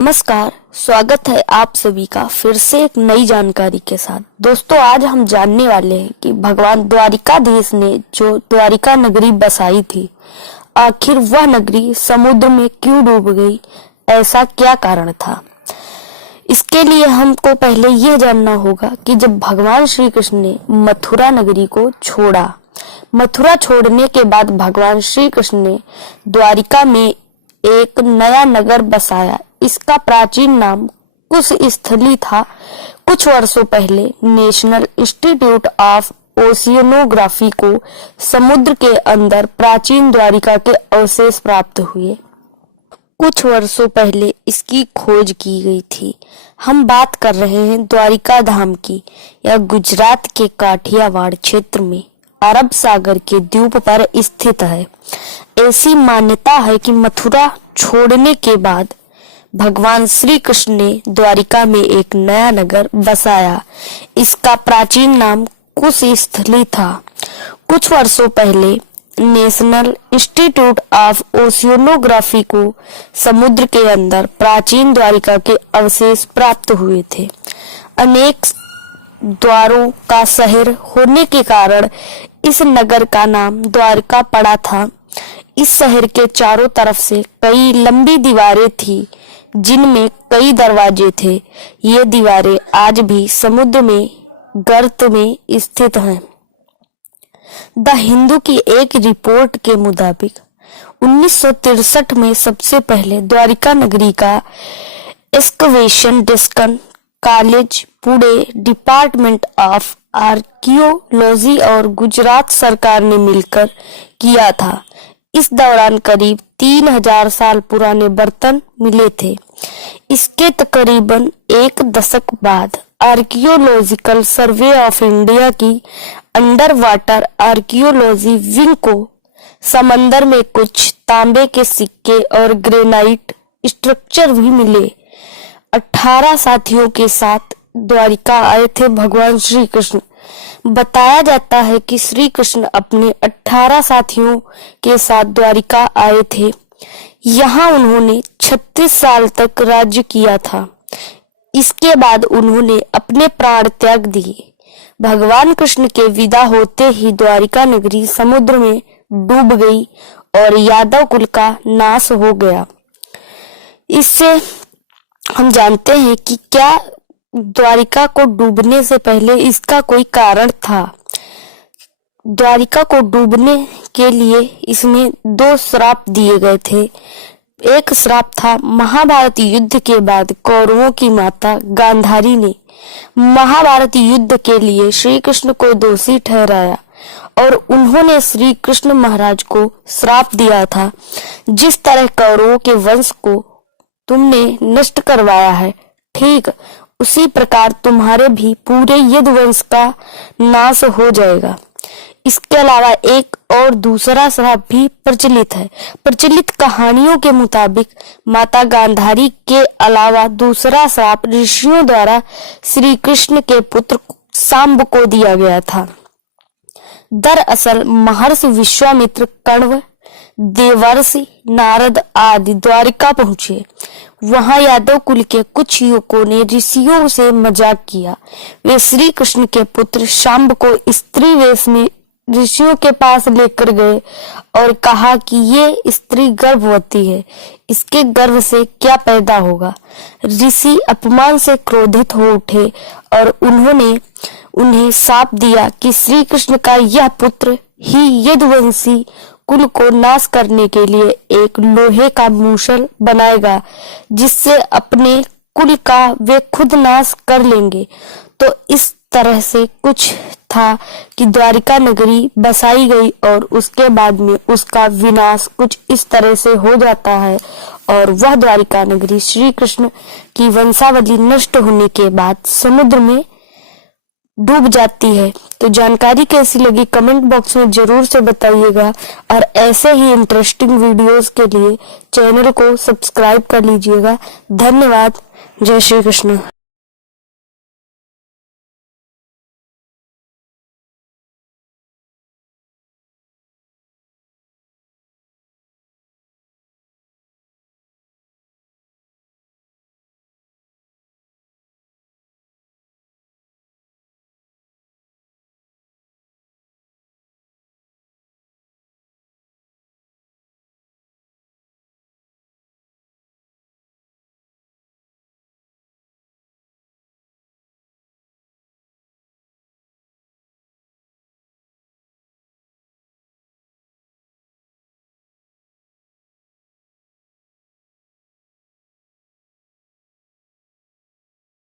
नमस्कार, स्वागत है आप सभी का फिर से एक नई जानकारी के साथ। दोस्तों, आज हम जानने वाले हैं कि भगवान द्वारिकाधीश ने जो द्वारिका नगरी बसाई थी, आखिर वह नगरी समुद्र में क्यों डूब गई, ऐसा क्या कारण था। इसके लिए हमको पहले यह जानना होगा कि जब भगवान श्री कृष्ण ने मथुरा नगरी को छोड़ा, मथुरा छोड़ने के बाद भगवान श्री कृष्ण ने द्वारिका में एक नया नगर बसाया। इसका प्राचीन नाम कुशस्थली था। कुछ वर्षों पहले नेशनल इंस्टीट्यूट ऑफ ओशियनोग्राफी को समुद्र के अंदर प्राचीन द्वारिका के अवशेष प्राप्त हुए। कुछ वर्षों पहले इसकी खोज की गई थी। हम बात कर रहे हैं द्वारिका धाम की। यह गुजरात के काठियावाड़ क्षेत्र में अरब सागर के द्वीप पर स्थित है। ऐसी मान्यता है कि मथुरा छोड़ने के बाद भगवान श्री कृष्ण ने द्वारिका में एक नया नगर बसाया। इसका प्राचीन नाम कुशस्थली था। कुछ वर्षों पहले नेशनल इंस्टीट्यूट ऑफ ओशियनोग्राफी को समुद्र के अंदर प्राचीन द्वारिका के अवशेष प्राप्त हुए थे। अनेक द्वारों का शहर होने के कारण इस नगर का नाम द्वारका पड़ा था। इस शहर के चारों तरफ से कई लंबी दीवारें थी जिनमें कई दरवाजे थे। ये दीवारें आज भी समुद्र में गर्त में स्थित हैं। द हिंदू की एक रिपोर्ट के मुताबिक 1963 में सबसे पहले द्वारिका नगरी का excavation Deccan college, Pune department of archaeology और गुजरात सरकार ने मिलकर किया था। इस दौरान करीब 3000 साल पुराने बर्तन मिले थे। इसके तकरीबन एक दशक बाद आर्कियोलॉजिकल सर्वे ऑफ इंडिया की अंडर वाटर आर्कियोलॉजी विंग को समंदर में कुछ तांबे के सिक्के और ग्रेनाइट स्ट्रक्चर भी मिले। 18 साथियों के साथ द्वारिका आए थे भगवान श्री कृष्ण। बताया जाता है कि श्री कृष्ण अपने 18 साथियों के साथ द्वारिका आए थे। यहाँ उन्होंने 36 साल तक राज्य किया था। इसके बाद उन्होंने अपने प्राण त्याग दिए। भगवान कृष्ण के विदा होते ही द्वारिका नगरी समुद्र में डूब गई और यादव कुल का नाश हो गया। इससे हम जानते हैं कि क्या द्वारिका को डूबने से पहले इसका कोई कारण था। द्वारिका को डूबने के लिए इसमें 2 श्राप दिए गए थे। एक श्राप था महाभारत युद्ध के बाद कौरवों की माता गांधारी ने महाभारत युद्ध के लिए श्री कृष्ण को दोषी ठहराया और उन्होंने श्री कृष्ण महाराज को श्राप दिया था, जिस तरह कौरवों के वंश को तुमने नष्ट करवाया है, ठीक उसी प्रकार तुम्हारे भी पूरे यदुवंश का नाश हो जाएगा। इसके अलावा एक और दूसरा श्राप भी प्रचलित है। प्रचलित कहानियों के मुताबिक माता गांधारी के अलावा दूसरा श्राप ऋषियों द्वारा श्री कृष्ण के पुत्र सांब को दिया गया था। दरअसल महर्षि विश्वामित्र, कण्व, देवर्षि नारद आदि द्वारिका पहुंचे। वहां यादव कुल के कुछ युवकों ने ऋषियों से मजाक किया। वे श्री कृष्ण के पुत्र शांब को स्त्री वेश में ऋषियों के पास लेकर गए और कहा कि ये स्त्री गर्भवती है, इसके गर्भ से क्या पैदा होगा। ऋषि अपमान से क्रोधित हो उठे और उन्होंने उन्हें शाप दिया कि श्री कृष्ण का यह पुत्र ही यदुवंशी कुल को नाश करने के लिए एक लोहे का मूसल बनाएगा, जिससे अपने कुल का वे खुद नाश कर लेंगे। तो इस तरह से कुछ था कि द्वारिका नगरी बसाई गई और उसके बाद में उसका विनाश कुछ इस तरह से हो जाता है और वह द्वारिका नगरी श्री कृष्ण की वंशावली नष्ट होने के बाद समुद्र में डूब जाती है। तो जानकारी कैसी लगी कमेंट बॉक्स में जरूर से बताइएगा और ऐसे ही इंटरेस्टिंग वीडियोस के लिए चैनल को सब्सक्राइब कर लीजिएगा। धन्यवाद। जय श्री कृष्ण।